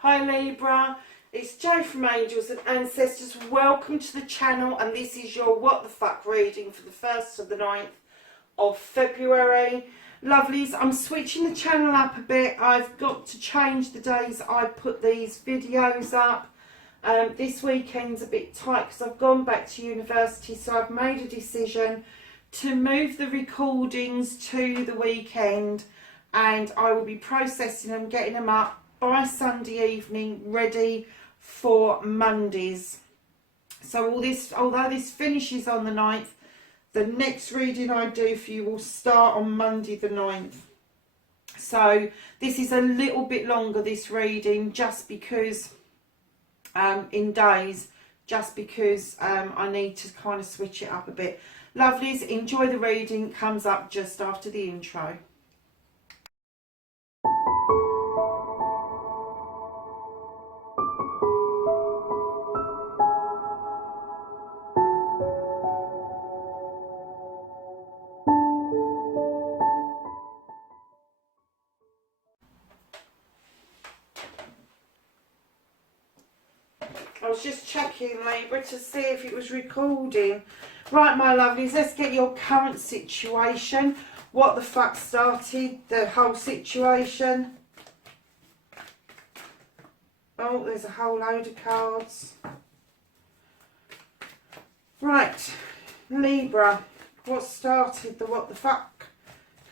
Hi Libra, it's Jo from Angels and Ancestors. Welcome to the channel, and this is your What the Fuck reading for the 1st to the 9th of February. Lovelies, I'm switching the channel up a bit. I've got to change the days I put these videos up. This weekend's a bit tight because I've gone back to university, so I've made a decision to move the recordings to the weekend, and I will be processing them, getting them up by Sunday evening, ready for Mondays. So although this finishes on the 9th, the next reading I do for you will start on Monday the 9th. So this is a little bit longer, this reading, just because in days, just because I need to kind of switch it up a bit. Lovelies, enjoy the reading. Comes up just after the intro. I was just checking, Libra, to see if it was recording. Right, my lovelies, let's get your current situation. What the fuck started the whole situation? Oh, there's a whole load of cards. Right, Libra, what started the what the fuck?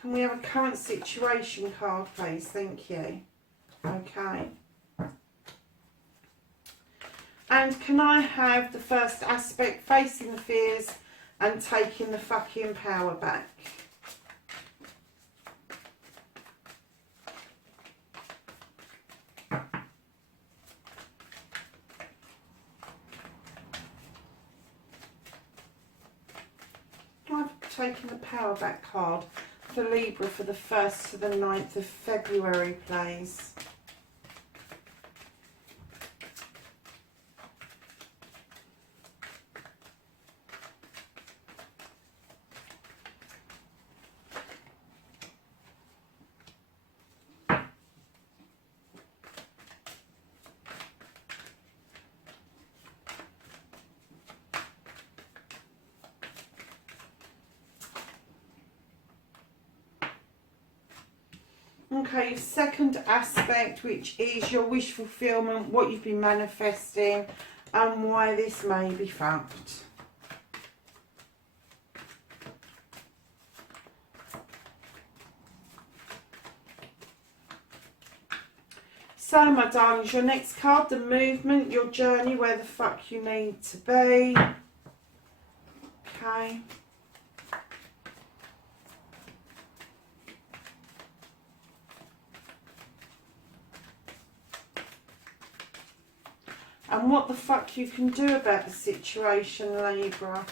Can we have a current situation card, please? Thank you. Okay. And can I have the first aspect, facing the fears and taking the fucking power back? I've taken the power back card for Libra for the 1st to the 9th of February, please. Okay, your second aspect, which is your wish fulfillment, what you've been manifesting, and why this may be fucked. So, my darlings, your next card, the movement, your journey, where the fuck you need to be. Okay. And what the fuck you can do about the situation, Libra.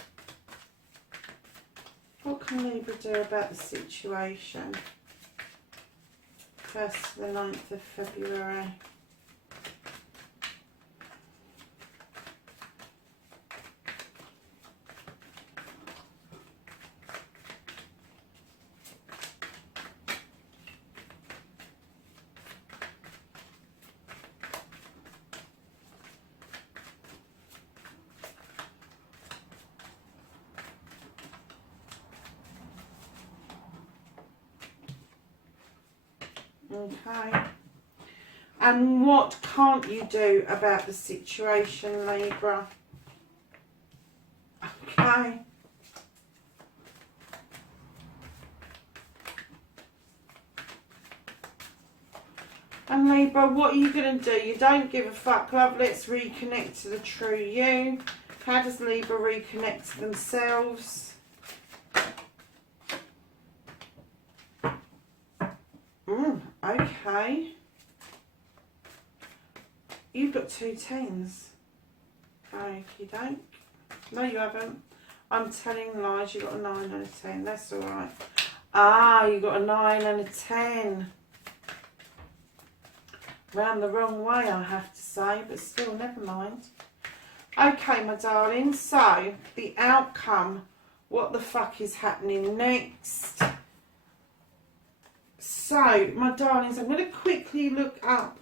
What can Libra do about the situation? 1st to the 9th of February. Okay. And what can't you do about the situation, Libra? Okay. And Libra, what are you going to do? You don't give a fuck, love. Let's reconnect to the true you. How does Libra reconnect to themselves? Okay. You've got 2 10s. Okay, you don't. No, you haven't. I'm telling lies. You got a 9 and a 10. That's all right. Ah, you got a 9 and a 10. Round the wrong way, I have to say, but still, never mind. Okay, my darling. So, the outcome. What the fuck is happening next? So, my darlings, I'm going to quickly look up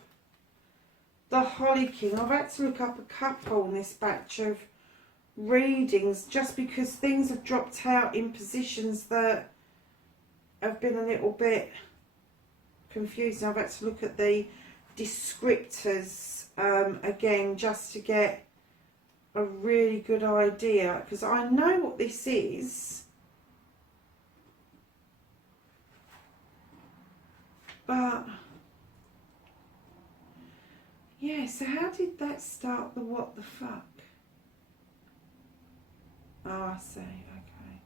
the Holly King. I've had to look up a couple in this batch of readings just because things have dropped out in positions that have been a little bit confusing. I've had to look at the descriptors again just to get a really good idea, because I know what this is, but yeah, so how did that start the what the fuck? Oh, I see, okay.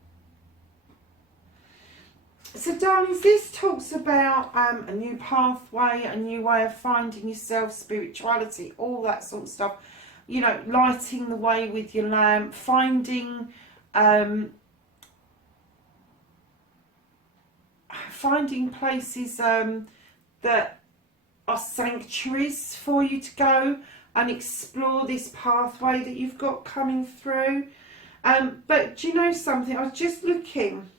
So darlings, this talks about a new pathway, a new way of finding yourself, spirituality, all that sort of stuff. You know, lighting the way with your lamp, finding places that are sanctuaries for you to go and explore this pathway that you've got coming through. But do you know something? I was just looking,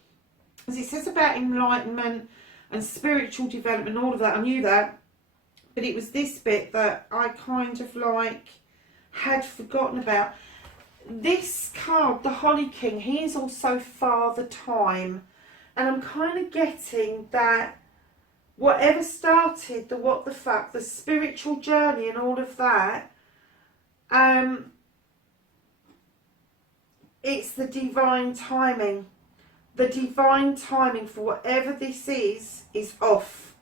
as it says about enlightenment and spiritual development, all of that. I knew that, but it was this bit that I kind of like had forgotten about. This card, the Holly King, he is also Father Time, and I'm kind of getting that whatever started the what the fuck, the spiritual journey and all of that, it's the divine timing. The divine timing for whatever this is off.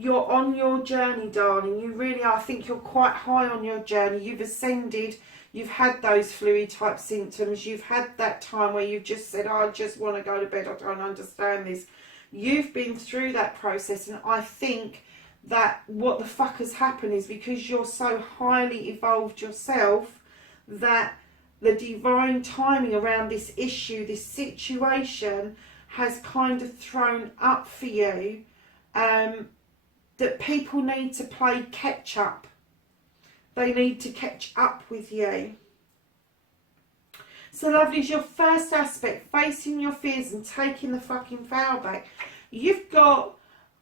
You're on your journey, darling. You really are. I think you're quite high on your journey. You've ascended. You've had those flu type symptoms. You've had that time where you've just said, oh, I just want to go to bed. I don't understand this. You've been through that process, and I think that what the fuck has happened is because you're so highly evolved yourself that the divine timing around this issue, this situation, has kind of thrown up for you that people need to play catch up. They need to catch up with you. So lovelies, your first aspect, facing your fears and taking the fucking power back. You've got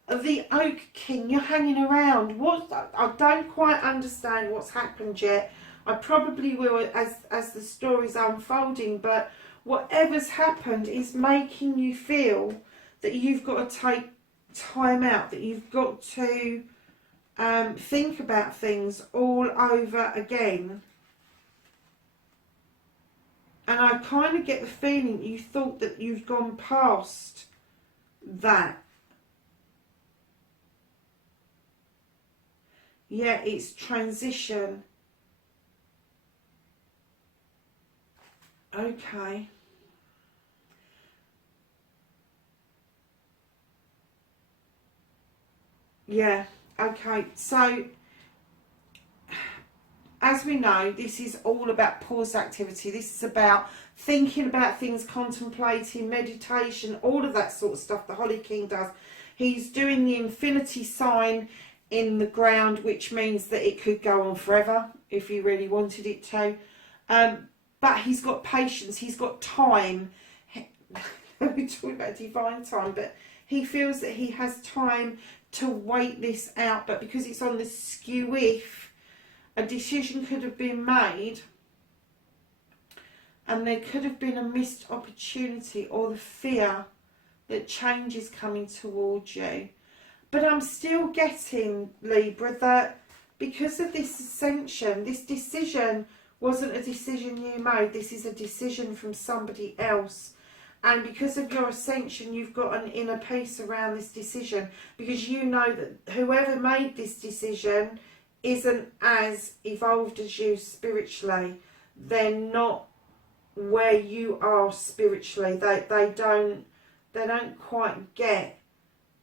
the Oak King, you're hanging around. What? I don't quite understand what's happened yet. I probably will as the story's unfolding, but whatever's happened is making you feel that you've got to take time out, that you've got to think about things all over again. And I kind of get the feeling you thought that you've gone past that. Yeah, it's transition. Okay. Yeah, okay. So, as we know, this is all about pause activity. This is about thinking about things, contemplating, meditation, all of that sort of stuff the Holly King does. He's doing the infinity sign in the ground, which means that it could go on forever if you really wanted it to. But he's got patience, he's got time. We're talking about divine time, but he feels that he has time to wait this out. But because it's on the skew, if a decision could have been made and there could have been a missed opportunity or the fear that change is coming towards you. But I'm still getting, Libra, that because of this ascension, this decision wasn't a decision you made. This is a decision from somebody else. And because of your ascension, you've got an inner peace around this decision, because you know that whoever made this decision isn't as evolved as you spiritually. They're not where you are spiritually. They don't quite get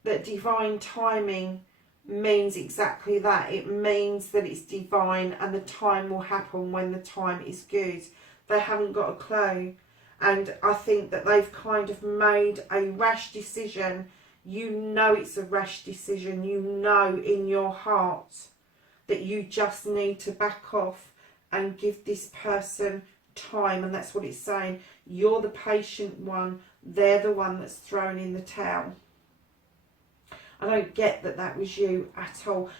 that divine timing means exactly that. It means that it's divine and the time will happen when the time is good. They haven't got a clue. And I think that they've kind of made a rash decision. You know it's a rash decision. You know in your heart that you just need to back off and give this person time. And that's what it's saying. You're the patient one. They're the one that's thrown in the towel. I don't get that that was you at all.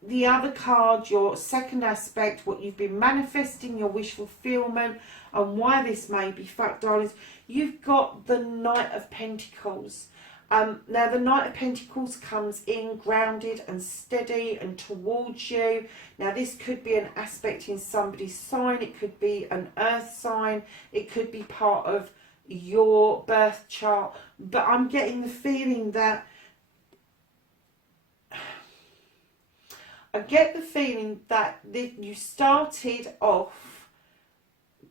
the other card, your second aspect, what you've been manifesting, your wish fulfillment, and why this may be fucked, darlings, you've got the Knight of Pentacles. Now, the Knight of Pentacles comes in grounded and steady and towards you. Now, this could be an aspect in somebody's sign. It could be an earth sign. It could be part of your birth chart. But I'm getting the feeling that... I get the feeling that you started off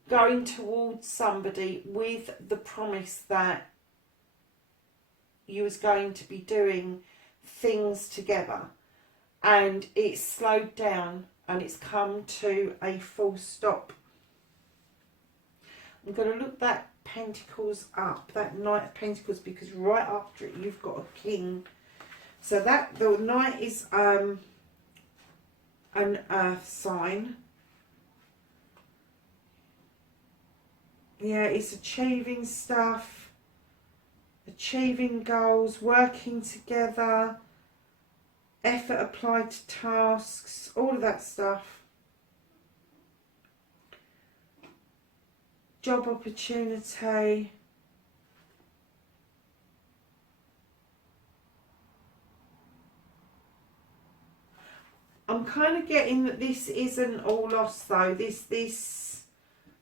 going towards somebody with the promise that you was going to be doing things together, and it's slowed down and it's come to a full stop. I'm going to look that Pentacles up, that Knight of Pentacles, because right after it you've got a King. So that the Knight is an earth sign. Yeah, it's achieving stuff, achieving goals, working together, effort applied to tasks, all of that stuff. Job opportunity. I'm kind of getting that this isn't all lost though. This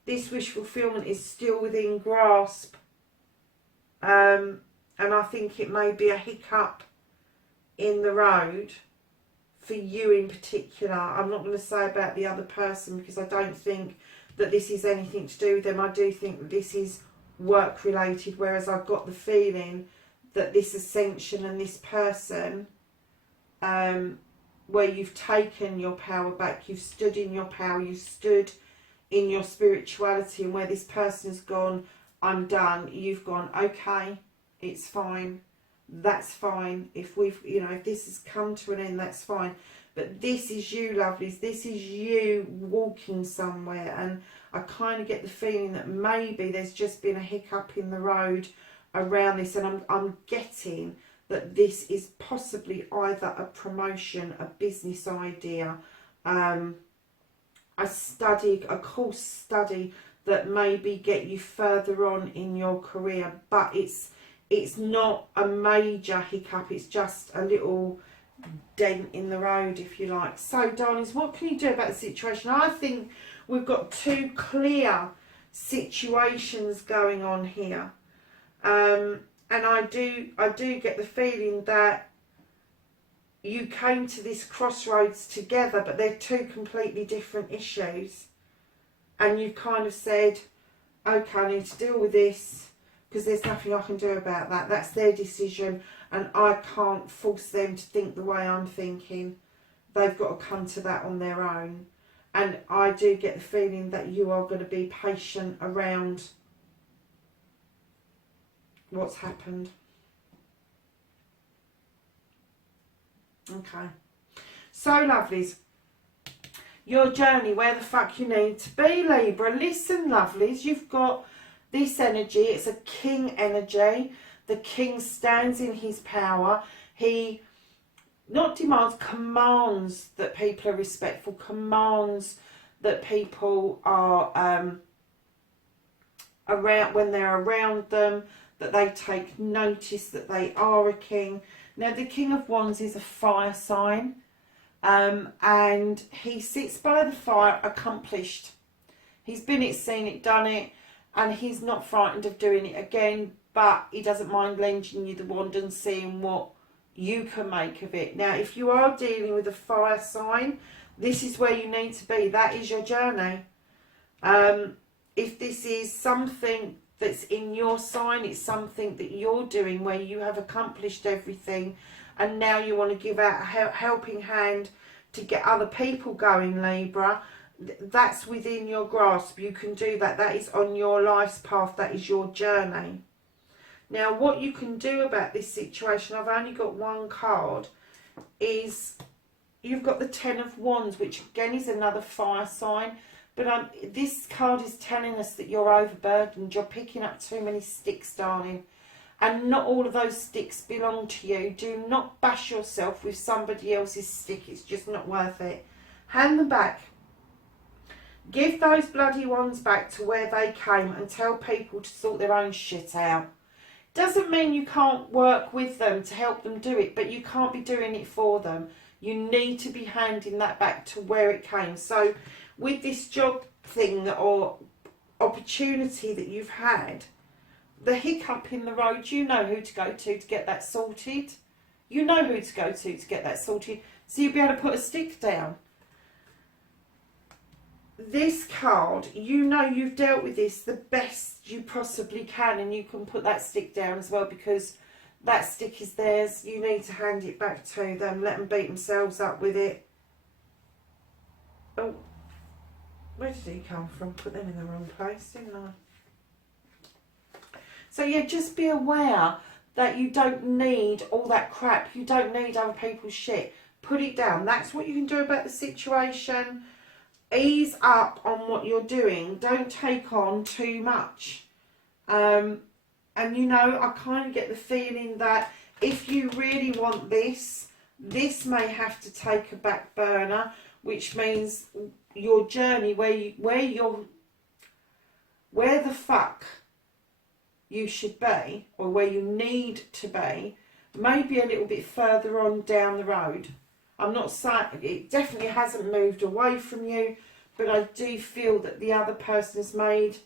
wish fulfillment is still within grasp. And I think it may be a hiccup in the road for you in particular. I'm not going to say about the other person, because I don't think that this is anything to do with them. I do think that this is work related, whereas I've got the feeling that this ascension and this person, where you've taken your power back, you've stood in your power, you've stood in your spirituality, and where this person has gone, I'm done, you've gone, okay, it's fine, that's fine. If we've, you know, if this has come to an end, that's fine. But this is you, lovelies, this is you walking somewhere, and I kind of get the feeling that maybe there's just been a hiccup in the road around this, and I'm getting that this is possibly either a promotion, a business idea, a course study that maybe get you further on in your career, but it's not a major hiccup, it's just a little dent in the road, if you like. So, darlings, what can you do about the situation? I think we've got two clear situations going on here, and I do get the feeling that you came to this crossroads together, but they're two completely different issues, and you kind of said, okay, I need to deal with this because there's nothing I can do about that. That's their decision, and I can't force them to think the way I'm thinking. They've got to come to that on their own. And I do get the feeling that you are going to be patient around what's happened. Okay. So, lovelies, your journey, where the fuck you need to be, Libra. Listen, lovelies, you've got this energy. It's a king energy. The king stands in his power. He not demands, commands that people are respectful, commands that people are around, when they're around them, that they take notice that they are a king. Now, the King of Wands is a fire sign, and he sits by the fire accomplished. He's been it, seen it, done it, and he's not frightened of doing it again, but he doesn't mind lending you the wand and seeing what you can make of it. Now, if you are dealing with a fire sign, this is where you need to be. That is your journey. If this is something that's in your sign, it's something that you're doing where you have accomplished everything, and now you want to give out a helping hand to get other people going, Libra, that's within your grasp. You can do that. That is on your life's path. That is your journey. Now, what you can do about this situation, I've only got one card, is you've got the Ten of Wands, which again is another fire sign. But this card is telling us that you're overburdened. You're picking up too many sticks, darling. and not all of those sticks belong to you. Do not bash yourself with somebody else's stick. It's just not worth it. Hand them back. Give those bloody ones back to where they came and tell people to sort their own shit out. Doesn't mean you can't work with them to help them do it, but you can't be doing it for them. You need to be handing that back to where it came. So with this job thing or opportunity that you've had, the hiccup in the road, you know who to go to get that sorted. You know who to go to get that sorted. So you'll be able to put a stick down. This card, you know you've dealt with this the best you possibly can, and you can put that stick down as well, because that stick is theirs. You need to hand it back to them. Let them beat themselves up with it. Oh, where did he come from? Put them in the wrong place, didn't I? So yeah, just be aware that you don't need all that crap. You don't need other people's shit. Put it down. That's what you can do about the situation. Ease up on what you're doing. Don't take on too much. And you know, I kind of get the feeling that if you really want this, this may have to take a back burner, which means your journey where the fuck you should be, or where you need to be, maybe a little bit further on down the road. I'm not saying it definitely hasn't moved away from you, but I do feel that the other person has made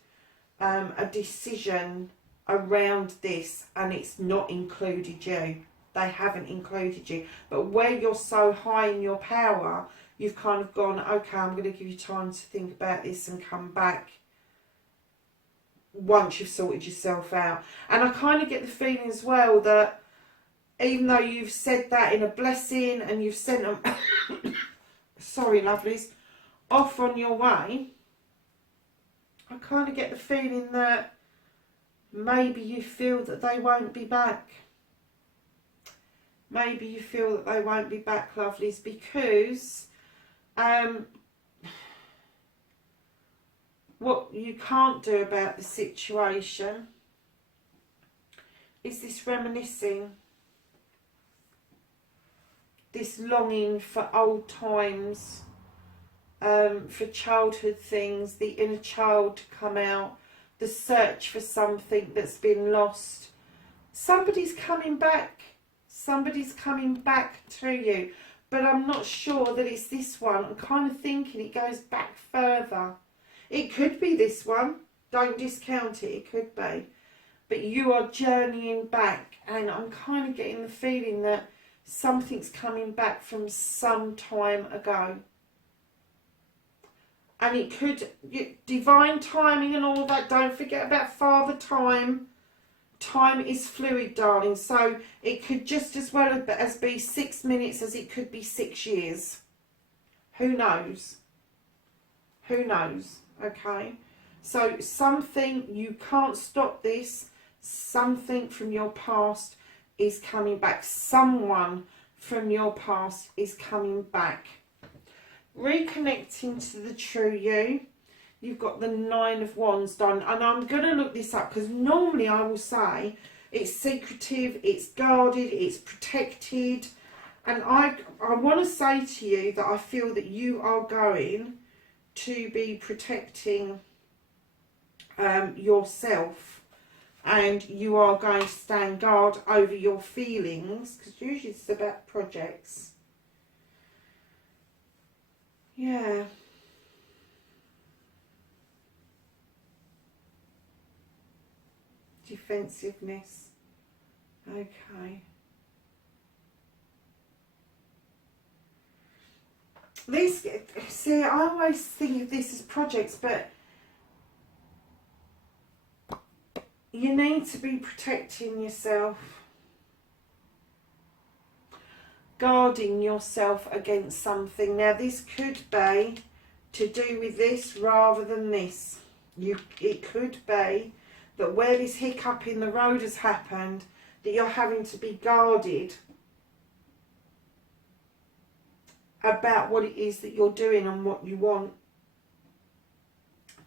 a decision around this, and it's not included you. They haven't included you. But where you're so high in your power, you've kind of gone, okay, I'm going to give you time to think about this and come back once you've sorted yourself out. And I kind of get the feeling as well that even though you've said that in a blessing and you've sent them, sorry lovelies, off on your way, I kind of get the feeling that maybe you feel that they won't be back. Maybe you feel that they won't be back, lovelies, because what you can't do about the situation is this reminiscing, this longing for old times, for childhood things, the inner child to come out, the search for something that's been lost. Somebody's coming back. Somebody's coming back to you. But I'm not sure that it's this one. I'm kind of thinking it goes back further. It could be this one. Don't discount it. It could be. But you are journeying back. And I'm kind of getting the feeling that something's coming back from some time ago. And it could, divine timing and all that, don't forget about Father Time. Time is fluid, darling, so it could just as well as be 6 minutes as it could be 6 years. Who knows? Who knows, okay? So something, you can't stop this, something from your past is coming back. Someone from your past is coming back. Reconnecting to the true you, you've got the 9 of Wands done, and I'm going to look this up because normally I will say it's secretive, it's guarded, it's protected, and I want to say to you that I feel that you are going to be protecting yourself, and you are going to stand guard over your feelings, because usually it's about projects. Yeah. Defensiveness. Okay. This, see, I always think of this as projects, but you need to be protecting yourself, guarding yourself against something. Now this could be to do with this rather than this. It could be that where this hiccup in the road has happened, that you're having to be guarded about what it is that you're doing and what you want.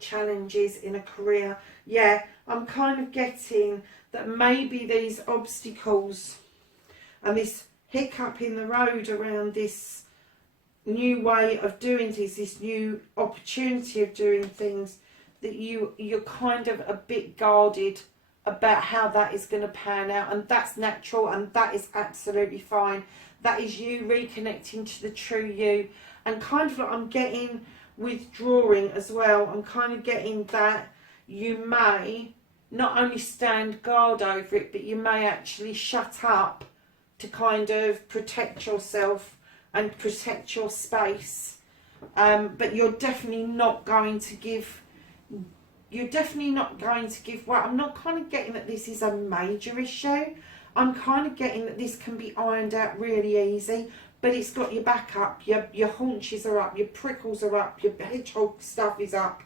challenges in a career. Yeah, I'm kind of getting that maybe these obstacles and this hiccup in the road around this new way of doing things, this new opportunity of doing things, that you're kind of a bit guarded about how that is going to pan out, and that's natural and that is absolutely fine. That is you reconnecting to the true you, and kind of like I'm getting withdrawing as well. I'm kind of getting that you may not only stand guard over it, but you may actually shut up to kind of protect yourself and protect your space. But you're definitely not going to give way. I'm not kind of getting that this is a major issue. I'm kind of getting that this can be ironed out really easy, but it's got your back up, your haunches are up, your prickles are up, your hedgehog stuff is up,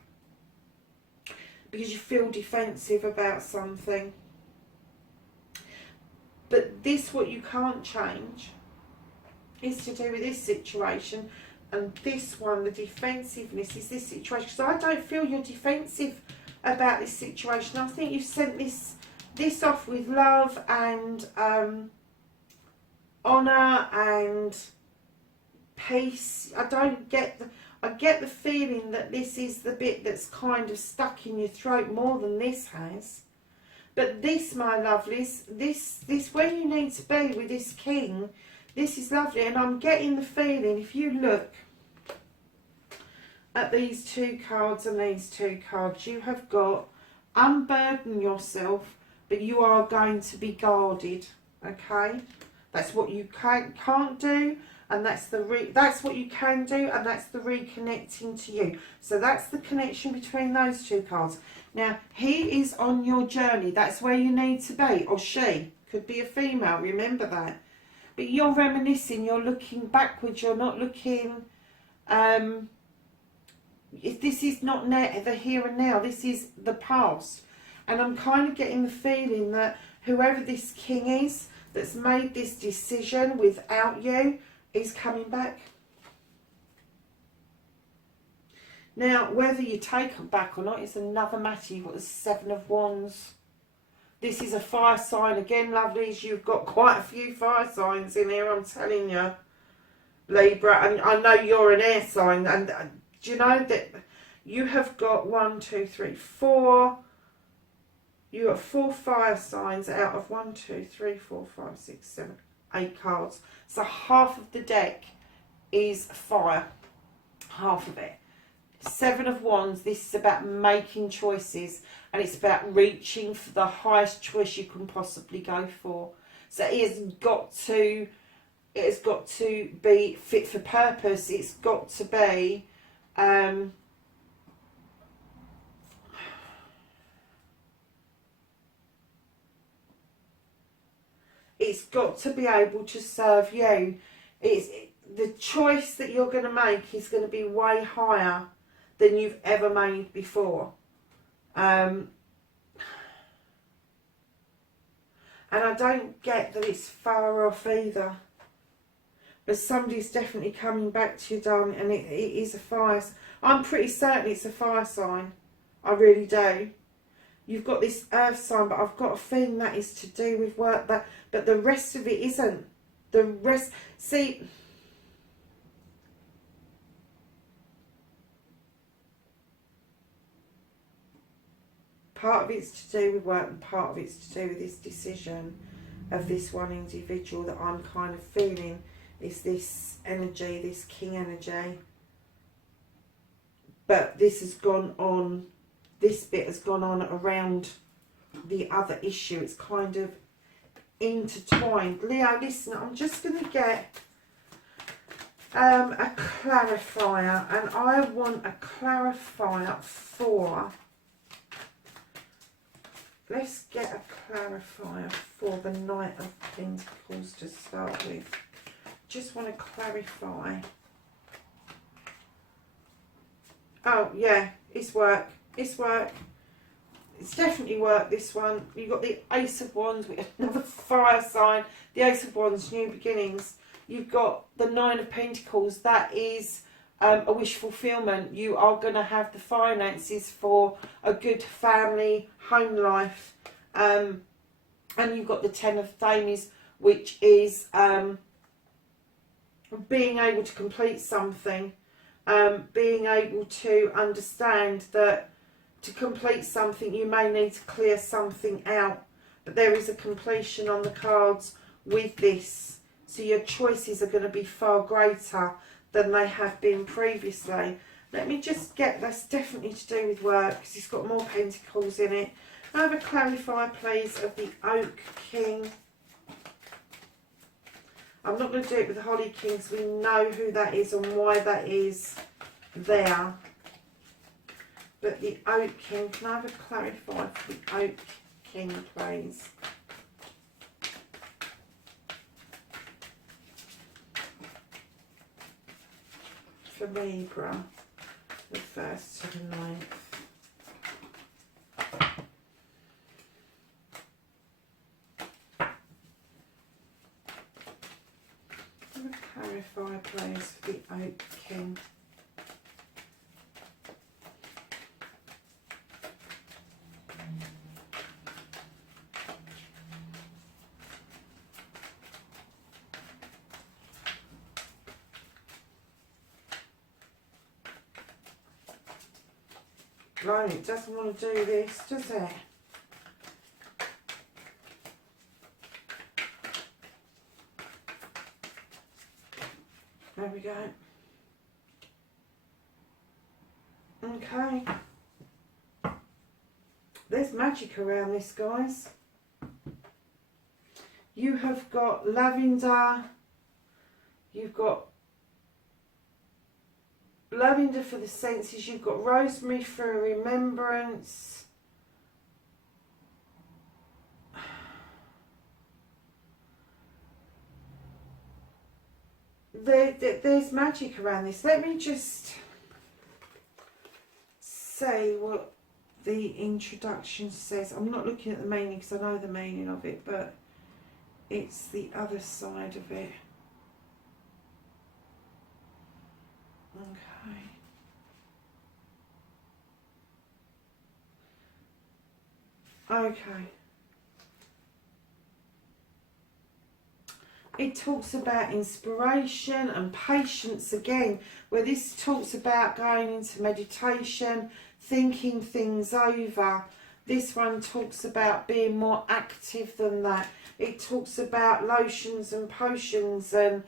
because you feel defensive about something. But this, what you can't change, is to do with this situation. And this one, the defensiveness, is this situation. Because I don't feel you're defensive about this situation. I think you've sent this off with love and honour and peace. I get the feeling that this is the bit that's kind of stuck in your throat more than this has. But this, my lovelies, this where you need to be with this king, this is lovely. And I'm getting the feeling, if you look at these two cards and these two cards, you have got unburden yourself, but you are going to be guarded, okay? That's what you can't do, and that's what you can do, and that's the reconnecting to you. So that's the connection between those two cards. Now, he is on your journey. That's where you need to be, or she. Could be a female, remember that. But you're reminiscing, you're looking backwards, you're not looking... if this is not the here and now, this is the past. And I'm kind of getting the feeling that whoever this king is that's made this decision without you is coming back. Now, whether you take them back or not is another matter. You've got the Seven of Wands. This is a fire sign. Again, lovelies, you've got quite a few fire signs in here, I'm telling you, Libra. And I know you're an air sign. And do you know that you have got 1, 2, 3, 4. You have 4 fire signs out of 1, 2, 3, 4, 5, 6, 7, 8 cards. So half of the deck is fire. Half of it. Seven of Wands, this is about making choices, and it's about reaching for the highest choice you can possibly go for. So it has got to be fit for purpose. It's got to be it's got to be able to serve you. The choice that you're going to make is going to be way higher than you've ever made before. And I don't get that it's far off either. But somebody's definitely coming back to you, darling, and it is a fire. I'm pretty certain it's a fire sign. I really do. You've got this earth sign, but I've got a feeling that is to do with work. But the rest of it isn't. The rest... See... Part of it's to do with work and part of it's to do with this decision of this one individual that I'm kind of feeling is this energy, this king energy. But this has gone on, this bit has gone on around the other issue. It's kind of intertwined. Leo, listen, I'm just going to get a clarifier, and I want a clarifier for... Let's get a clarifier for the Knight of Pentacles to start with. Just want to clarify. Oh, yeah, it's work. It's work. It's definitely work, this one. You've got the Ace of Wands with another fire sign. The Ace of Wands, new beginnings. You've got the Nine of Pentacles. That is a wish fulfillment. You are going to have the finances for a good family, home life. And you've got the Ten of Dames, which is being able to complete something. Being able to understand that to complete something you may need to clear something out. But there is a completion on the cards with this. So your choices are going to be far greater than they have been previously. Let me just get, that's definitely to do with work because it's got more pentacles in it. Have a clarifier please of the Oak King. I'm not going to do it with the Holly King because we know who that is and why that is there. But the Oak King, can I have a clarifier for the Oak King please? For Libra, the 1st to the 9th. Clarify please for the Oak King. Right, it doesn't want to do this, does it? There we go. Okay. There's magic around this, guys. You have got lavender. You've got lavender for the senses. You've got rosemary for remembrance. There's magic around this. Let me just say what the introduction says. I'm not looking at the meaning because I know the meaning of it, but it's the other side of it. Okay. Okay. It talks about inspiration and patience again, where this talks about going into meditation, thinking things over. This one talks about being more active than that. It talks about lotions and potions and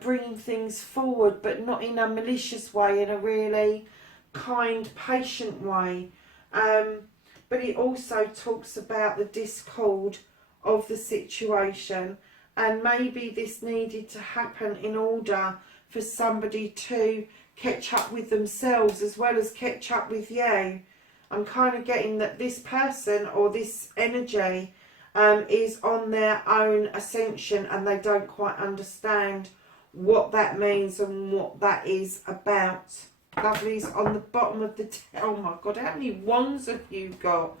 bringing things forward, but not in a malicious way, in a really kind, patient way. But it also talks about the discord of the situation. And maybe this needed to happen in order for somebody to catch up with themselves as well as catch up with you. I'm kind of getting that this person or this energy is on their own ascension and they don't quite understand what that means and what that is about. Lovelies, on the bottom of the... Oh my God, how many wands have you got?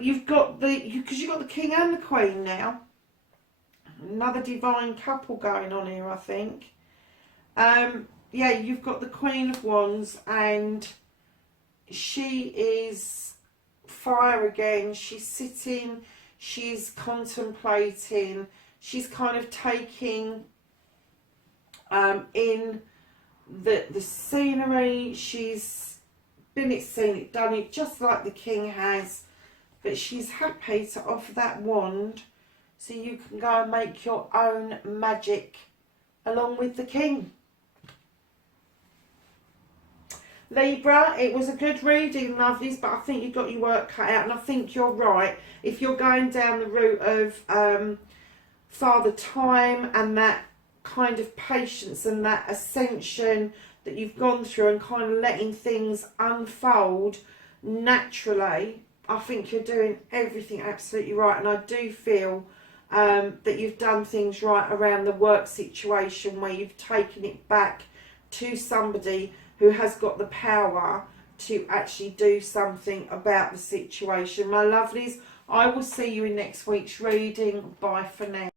You've got because you've got the King and the Queen now. Another divine couple going on here, I think. Yeah, you've got the Queen of Wands and she is fire again. She's sitting, she's contemplating, she's kind of taking in the scenery. She's been it, seen it, done it, just like the King has. But she's happy to offer that wand so you can go and make your own magic along with the King. Libra, it was a good reading, lovelies, but I think you've got your work cut out, and I think you're right. If you're going down the route of Father Time and that kind of patience and that ascension that you've gone through and kind of letting things unfold naturally, I think you're doing everything absolutely right. And I do feel that you've done things right around the work situation where you've taken it back to somebody who has got the power to actually do something about the situation. My lovelies, I will see you in next week's reading. Bye for now.